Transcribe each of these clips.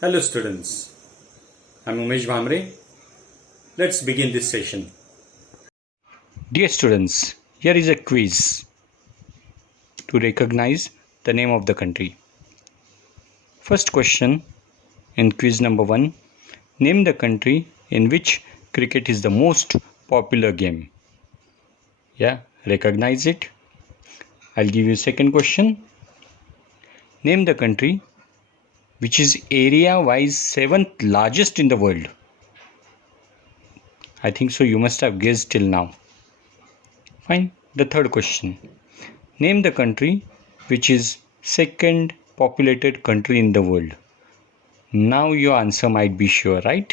Hello students, I'm Umesh Bhamre. Let's begin this session. Dear students, here is a quiz to recognize the name of the country. First question in quiz number 1. Name the country in which cricket is the most popular game. Yeah, recognize it. I'll give you second question. Name the country which is area-wise 7th largest in the world. I think so you must have guessed till now. Fine. The third question. Name the country which is second populated country in the world. Now your answer might be sure, right?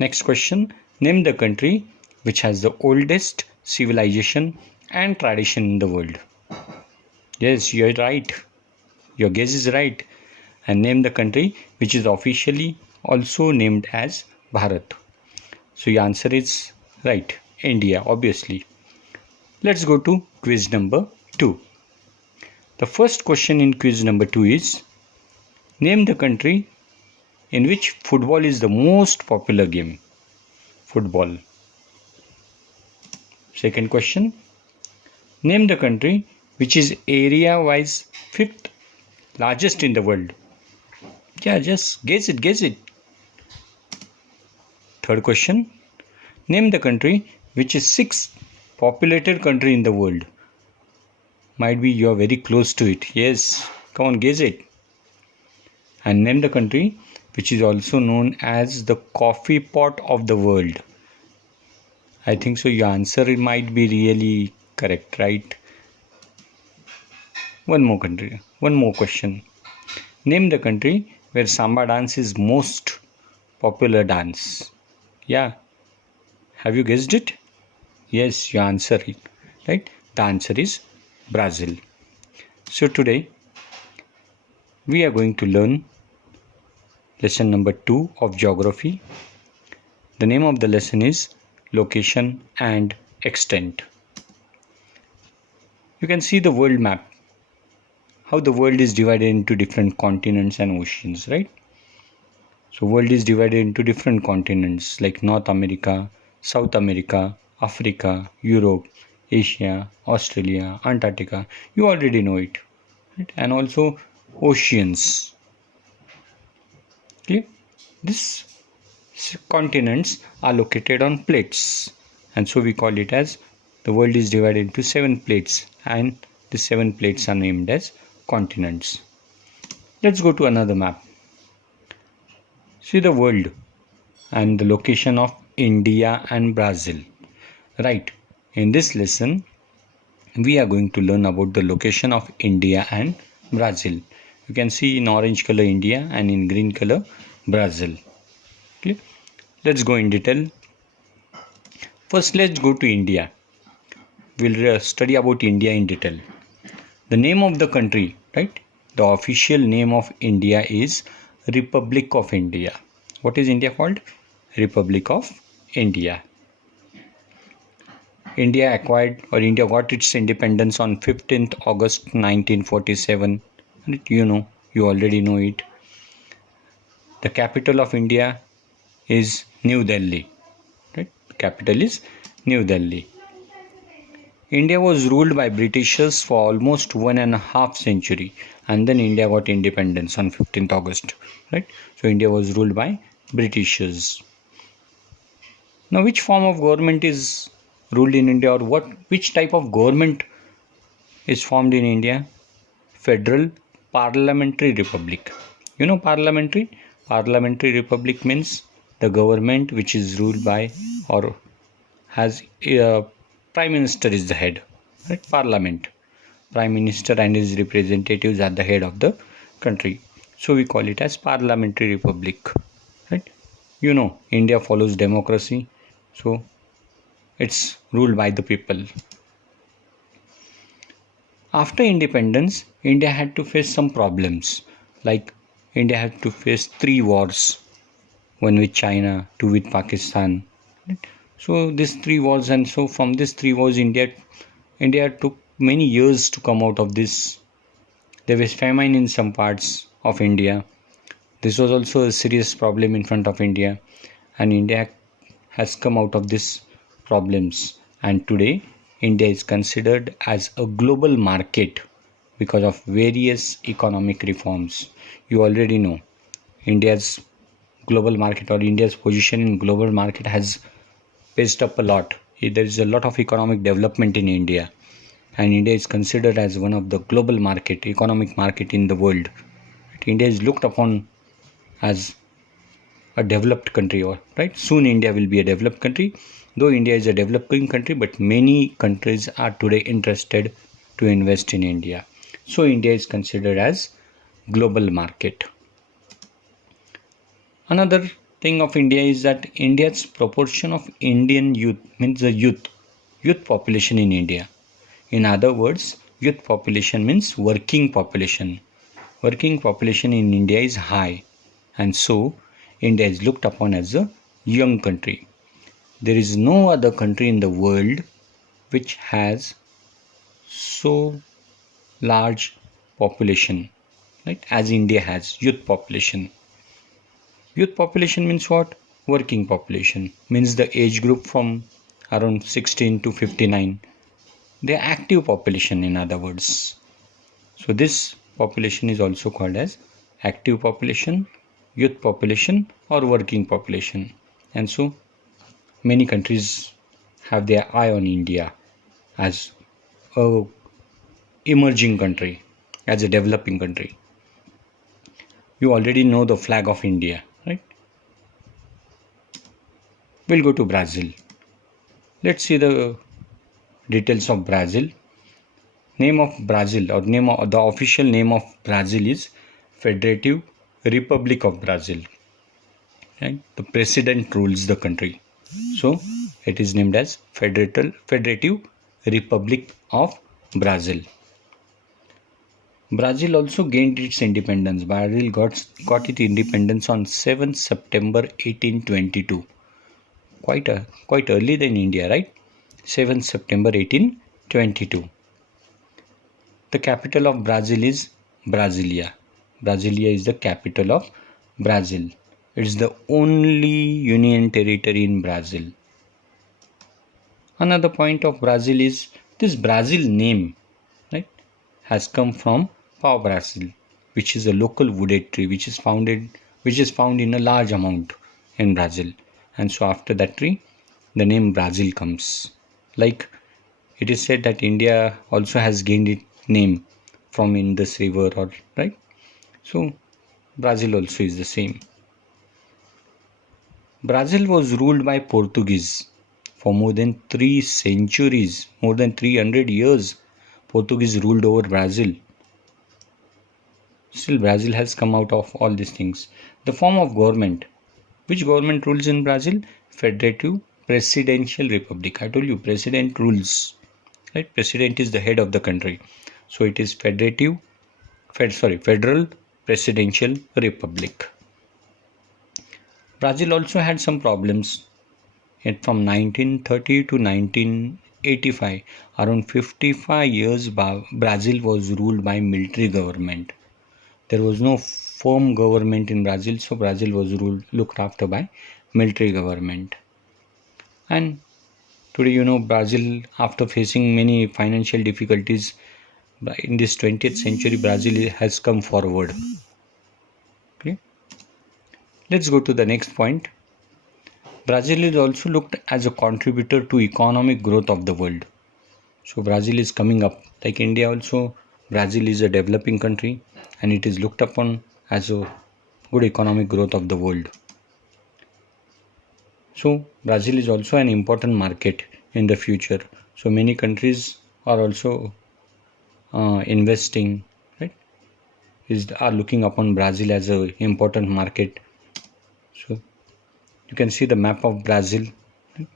Next question. Name the country which has the oldest civilization and tradition in the world. Yes, you're right. Your guess is right. And name the country which is officially also named as Bharat. So your answer is right. India, obviously. Let's go to quiz number 2. The first question in quiz number 2 is, name the country in which football is the most popular game. Football. Second question, name the country which is area-wise 5th largest in the world. Yeah, just guess it. Third question, name the country which is 6th populated country in the world. Might be you are very close to it. Yes, come on, guess it. And name the country which is also known as the coffee pot of the world. I think so your answer might be really correct, right? One more question. Name the country where Samba dance is most popular dance. Yeah. Have you guessed it? Yes, your answer is right. The answer is Brazil. So today we are going to learn lesson number 2 of geography. The name of the lesson is location and extent. You can see the world map. How the world is divided into different continents and oceans, right? So world is divided into different continents like North America, South America, Africa, Europe, Asia, Australia, Antarctica. You already know it, right? And also oceans. Okay? These continents are located on plates, and so we call it as the world is divided into 7 plates, and the 7 plates are named as continents. Let's go to another map. See the world and the location of India and Brazil. Right. In this lesson, we are going to learn about the location of India and Brazil. You can see in orange color India and in green color Brazil. Okay. Let's go in detail. First, let's go to India. We'll study about India in detail. The name of the country, right? The official name of India is Republic of India. What is India called? Republic of India. India got its independence on 15th August 1947. You already know it. The capital of India is New Delhi. Right? The capital is New Delhi. India was ruled by Britishers for almost 1.5 century, and then India got independence on 15th August. Right? So India was ruled by Britishers. Now, which form of government is ruled in India, or which type of government is formed in India? Federal Parliamentary Republic. You know parliamentary? Parliamentary Republic means the government which is ruled by or has a Prime Minister is the head. Right? Parliament. Prime Minister and his representatives are the head of the country. So we call it as Parliamentary Republic. Right? India follows democracy. So it's ruled by the people. After independence, India had to face some problems. Like India had to face 3 wars. One with China, 2 with Pakistan. Right? So these 3 wars, and so from these 3 wars, India took many years to come out of this. There was famine in some parts of India. This was also a serious problem in front of India, and India has come out of these problems. And today, India is considered as a global market because of various economic reforms. You already know India's global market or India's position in global market has paced up a lot. There is a lot of economic development in India, and India is considered as one of the global market, economic market in the world. India is looked upon as a developed country, or right, soon India will be a developed country. Though India is a developing country, but many countries are today interested to invest in India. So India is considered as global market. Another thing of India is that India's proportion of Indian youth, means the youth population in India. In other words, youth population means working population. Working population in India is high, and so India is looked upon as a young country. There is no other country in the world which has so large population, right, as India has youth population. Youth population means what? Working population means the age group from around 16 to 59. They are active population, in other words. So this population is also called as active population, youth population, or working population. And so many countries have their eye on India as a emerging country, as a developing country. You already know the flag of India, right? We'll go to Brazil. Let's see the details of Brazil. Name of Brazil, or name of the official name of Brazil is Federative Republic of Brazil. Right? The president rules the country, so it is named as Federative Republic of Brazil. Brazil also gained its independence. Brazil got its independence on 7th September 1822. Quite early than India, right? 7th September 1822. The capital of Brazil is Brasilia. Brasilia is the capital of Brazil. It is the only union territory in Brazil. Another point of Brazil is this Brazil name, right, has come from pau Brazil, which is a local wooded tree which is found in a large amount in Brazil. And so after that tree, the name Brazil comes. Like it is said that India also has gained its name from Indus River, or right. So Brazil also is the same. Brazil was ruled by Portuguese for more than 3 centuries, more than 300 years. Portuguese ruled over Brazil. Still, Brazil has come out of all these things. The form of government. Which government rules in Brazil? Federative Presidential Republic. I told you, president rules. Right? President is the head of the country. So it is Federal Presidential Republic. Brazil also had some problems. From 1930 to 1985, around 55 years, Brazil was ruled by military government. There was no firm government in Brazil, so Brazil was looked after by military government. And today, Brazil, after facing many financial difficulties, in this 20th century, Brazil has come forward. Okay. Let's go to the next point. Brazil is also looked as a contributor to economic growth of the world. So Brazil is coming up. Like India also, Brazil is a developing country and it is looked upon as a good economic growth of the world. So Brazil is also an important market in the future. So many countries are also investing, right? Are looking upon Brazil as an important market. So you can see the map of Brazil. Right?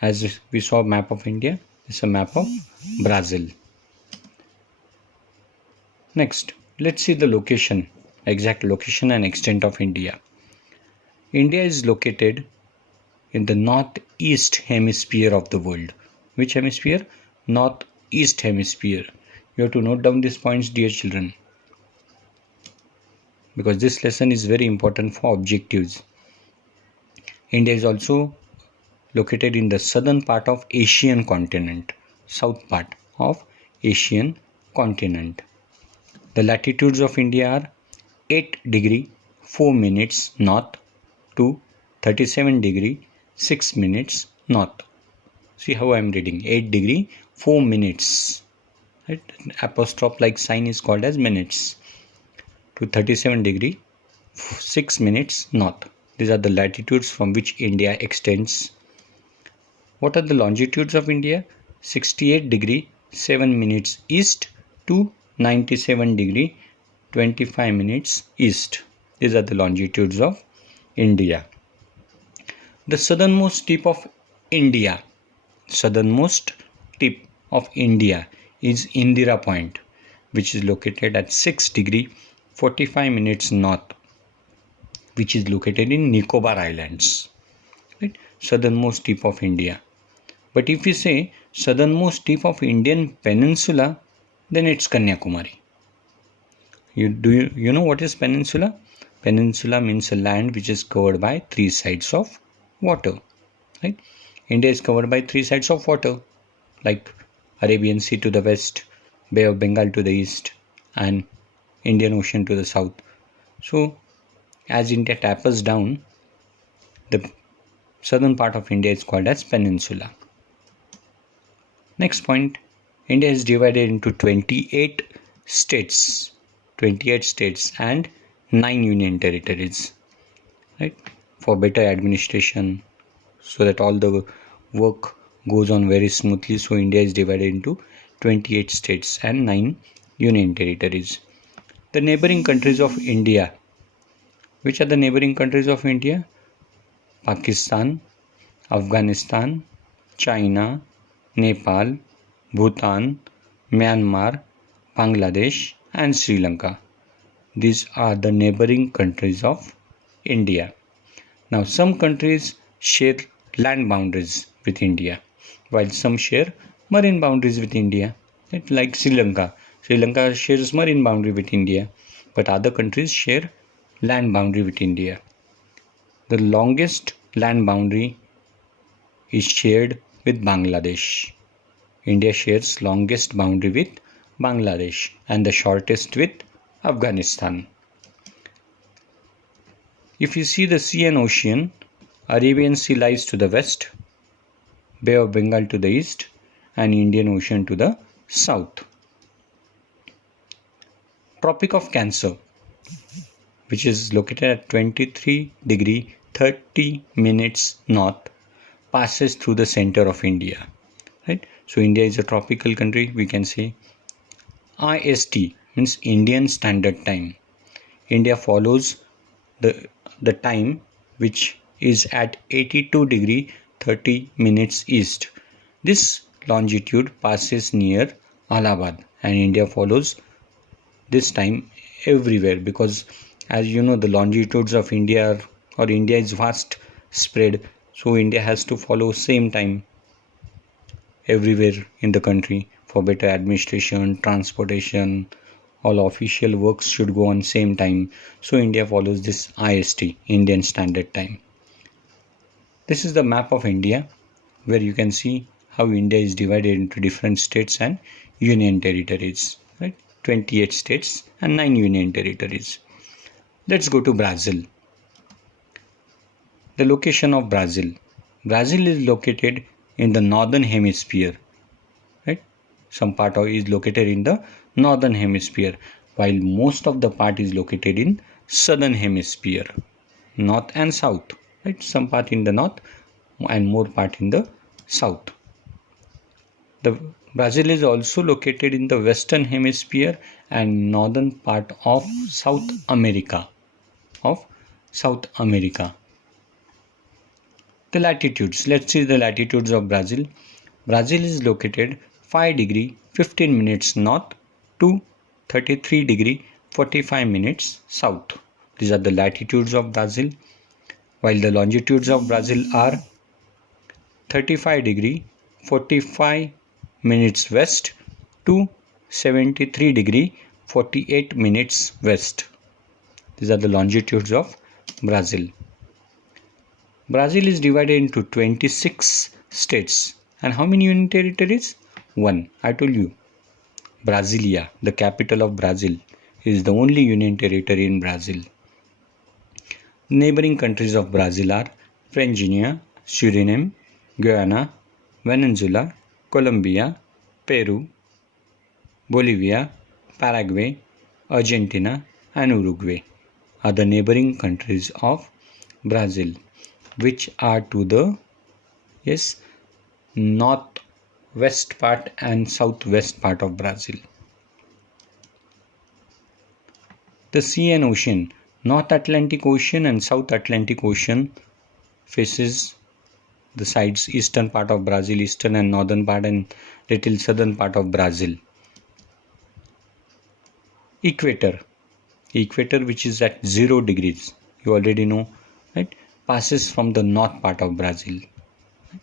As we saw map of India, it's a map of Brazil. Next, let's see the location, exact location and extent of India. India is located in the northeast hemisphere of the world. Which hemisphere? Northeast hemisphere. You have to note down these points, dear children. because this lesson is very important for objectives. India is also located in the southern part of Asian continent, south part of Asian continent. The latitudes of India are 8 degree 4 minutes north to 37 degree 6 minutes north. See how I am reading, 8 degree 4 minutes. Right? Apostrophe like sign is called as minutes. To 37 degree 6 minutes north. These are the latitudes from which India extends. What are the longitudes of India? 68 degree 7 minutes east to 97 degree 25 minutes east. These are the longitudes of India. The southernmost tip of India is Indira Point, which is located at 6 degree 45 minutes north, which is located in Nicobar Islands. Right? Southernmost tip of India. But if we say southernmost tip of Indian peninsula, then it's Kanyakumari. You know what is peninsula? Peninsula means a land which is covered by 3 sides of water. Right? India is covered by 3 sides of water, like Arabian Sea to the west, Bay of Bengal to the east, and Indian Ocean to the south. So, as India tapers down, the southern part of India is called as peninsula. Next point, India is divided into 28 states and 9 union territories, right? For better administration, so that all the work goes on very smoothly. So India is divided into 28 states and 9 union territories. The neighboring countries of India. Which are the neighboring countries of India? Pakistan, Afghanistan, China, Nepal, Bhutan, Myanmar, Bangladesh and Sri Lanka. These are the neighboring countries of India. Now some countries share land boundaries with India, while some share marine boundaries with India. Like Sri Lanka. Sri Lanka shares marine boundary with India, but other countries share land boundary with India. The longest land boundary is shared with Bangladesh. India shares longest boundary with Bangladesh and the shortest with Afghanistan. If you see the sea and ocean, Arabian Sea lies to the west, Bay of Bengal to the east, and Indian Ocean to the south. Tropic of Cancer, which is located at 23 degree 30 minutes north, passes through the center of India. Right? So India is a tropical country, we can say. IST means Indian Standard Time. India follows the time which is at 82 degree 30 minutes east. This longitude passes near Allahabad, and India follows this time everywhere, because as you know, the longitudes of India is vast spread, so India has to follow same time everywhere in the country for better administration, transportation. All official works should go on same time, so India follows this IST, Indian Standard Time. This is the map of India, where you can see how India is divided into different states and union territories, right? 28 states and 9 union territories. Let's go to Brazil. The location of Brazil. Brazil is located in the northern hemisphere, right? Some part is located in the northern hemisphere, while most of the part is located in southern hemisphere, north and south, right? Some part in the north and more part in the south. The Brazil is also located in the western hemisphere and northern part of South America. The latitudes. Let's see the latitudes of Brazil. Brazil is located 5 degree 15 minutes north to 33 degree 45 minutes south. These are the latitudes of Brazil, while the longitudes of Brazil are 35 degree 45 minutes west to 73 degree 48 minutes west. These are the longitudes of Brazil. Brazil is divided into 26 states. And how many union territories? 1. I told you. Brasilia, the capital of Brazil, is the only union territory in Brazil. Neighboring countries of Brazil are French Guiana, Suriname, Guyana, Venezuela, Colombia, Peru, Bolivia, Paraguay, Argentina, and Uruguay are the neighboring countries of Brazil, which are to the northwest part and southwest part of Brazil. The sea and ocean. North Atlantic Ocean and South Atlantic Ocean faces the sides eastern part of Brazil, eastern and northern part, and little southern part of Brazil. Equator, which is at 0 degrees, you already know, right, passes from the north part of Brazil,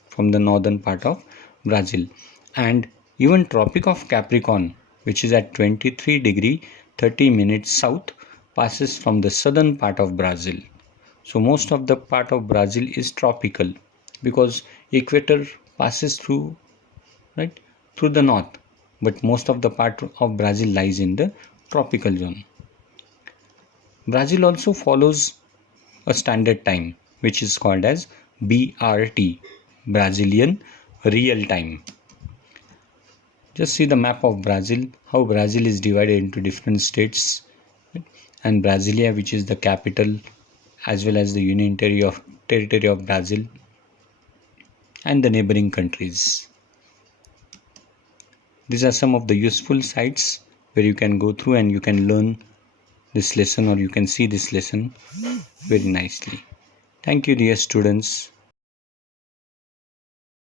from the northern part of Brazil. And even Tropic of Capricorn, which is at 23 degree 30 minutes south, passes from the southern part of Brazil. So most of the part of Brazil is tropical because equator passes through the north, but most of the part of Brazil lies in the tropical zone. Brazil also follows a standard time which is called as BRT, Brazilian Real Time. Just see the map of Brazil, how Brazil is divided into different states, and Brasilia, which is the capital as well as the union territory of Brazil, and the neighboring countries. These are some of the useful sites where you can go through and you can learn this lesson, or you can see this lesson very nicely. Thank you, dear students.